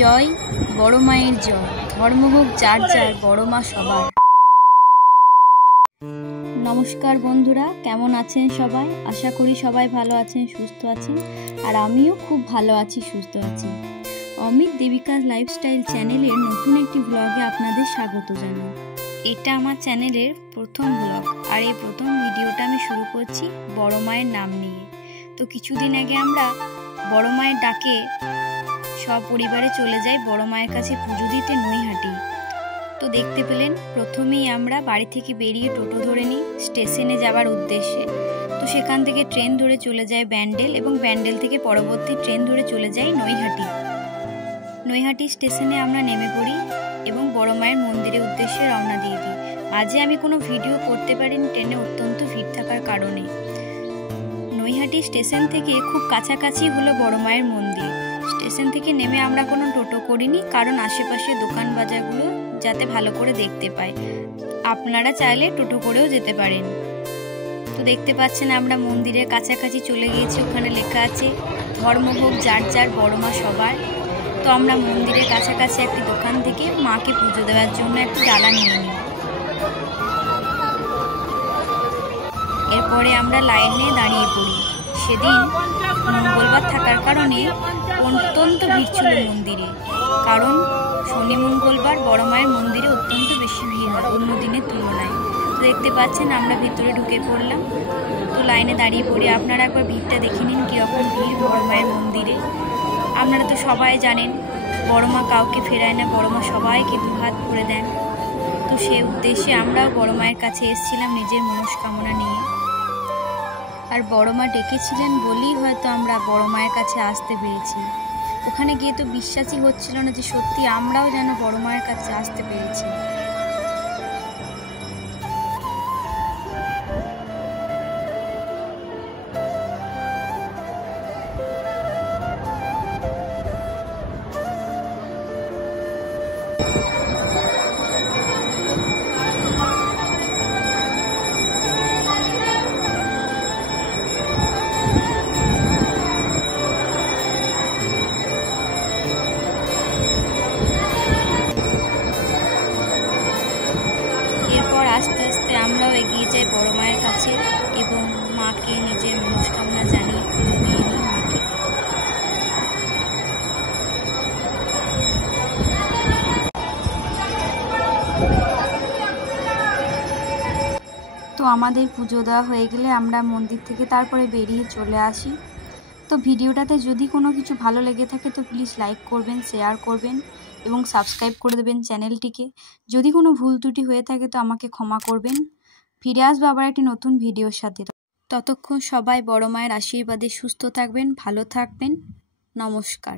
জয় বড় মায়ের জয়। ধর্ম হোক যার যার, বড় মা সবার। নমস্কার বন্ধুরা, কেমন আছেন সবাই? আশা করি সবাই ভালো আছেন, সুস্থ আছেন। আর আমিও খুব ভালো আছি, সুস্থ আছি। অমিত দেবিকা লাইফস্টাইল চ্যানেলের নতুন একটি ব্লগে আপনাদের স্বাগত জানাই। এটা আমার চ্যানেলের প্রথম ব্লগ, আর এই প্রথম ভিডিওটা আমি শুরু করছি বড় মায়ের নাম নিয়ে। তো কিছুদিন আগে আমরা বড় মায়ের ডাকে সপরিবারে চলে যাই বড় মায়ের কাছে পুজো দিতে নৈহাটি। তো দেখতে পেলেন, প্রথমেই আমরা বাড়ি থেকে বেরিয়ে টোটো ধরে নিই স্টেশনে যাওয়ার উদ্দেশ্যে। তো সেখান থেকে ট্রেন ধরে চলে যায় ব্যান্ডেল, এবং ব্যান্ডেল থেকে পরবর্তী ট্রেন ধরে চলে যাই নৈহাটি। নৈহাটি স্টেশনে আমরা নেমে পড়ি এবং বড় মায়ের মন্দিরের উদ্দেশ্যে রওনা দিয়ে দিই। আজকে আমি কোনো ভিডিও করতে পারিনি ট্রেনে অত্যন্ত ভিড় থাকার কারণে। নৈহাটি স্টেশন থেকে খুব কাছাকাছি হলো বড় মায়ের মন্দির। স্টেশন থেকে নেমে আমরা কোনো টোটো করিনি, কারণ আশেপাশে দোকান বাজারগুলো যাতে ভালো করে দেখতে পাই। আপনারা চাইলে টোটো করেও যেতে পারেন। তো দেখতে পাচ্ছেন আমরা মন্দিরের কাছাকাছি চলে গিয়েছি। ওখানে লেখা আছে ধর্ম হোক যার যার, বড় মা সবার। তো আমরা মন্দিরের কাছাকাছি একটি দোকান থেকে মাকে পুজো দেওয়ার জন্য একটু ডালা নিয়ে নিই। এরপরে আমরা লাইনে দাঁড়িয়ে পড়ি। সেদিন মঙ্গলবার থাকার কারণে অত্যন্ত ভিড় ছিল মন্দিরে, কারণ শনি মঙ্গলবার বড় মায়ের মন্দিরে অত্যন্ত বেশি ভিড় হয় অন্য দিনের তুলনায়। তো দেখতে পাচ্ছেন আমরা ভিতরে ঢুকে পড়লাম। তো লাইনে দাঁড়িয়ে পড়ি। আপনারা একবার ভিড়টা দেখে নিন কীরকম ভিড় বড় মায়ের মন্দিরে। আপনারা তো সবাই জানেন, বড় মা কাউকে ফেরায় না, বড় মা সবাইকে দুহাত ভরে দেন। তো সে উদ্দেশ্যে আমরাও বড় মায়ের কাছে এসেছিলাম নিজের মনস্কামনা নিয়ে। আর বড় মা ডেকেছিলেন বলেই হয়তো আমরা বড় মায়ের কাছে আসতে পেরেছি। ওখানে গিয়ে তো বিশ্বাসই হচ্ছিল না যে সত্যি আমরাও যেন বড় মায়ের কাছে আসতে পেরেছি। এরপর আস্তে আস্তে আমরাও এগিয়ে যাই বড় মায়ের কাছে এবং মাকে নিজের মনস্কামনা জানিয়ে পুজো দিয়ে নিই মাকে। তো আমাদের পুজো দেওয়া হয়ে গেলে আমরা মন্দির থেকে তারপরে বেরিয়ে চলে আসি। তো ভিডিওটাতে যদি কোনো কিছু ভালো লেগে থাকে তো প্লিজ লাইক করবেন, শেয়ার করবেন এবং সাবস্ক্রাইব করে দেবেন চ্যানেলটিকে। যদি কোনো ভুল ত্রুটি হয়ে থাকে তো আমাকে ক্ষমা করবেন। ফিরে আসবো আবার একটি নতুন ভিডিওর সাথে। ততক্ষণ সবাই বড় মায়ের আশীর্বাদে সুস্থ থাকবেন, ভালো থাকবেন। নমস্কার।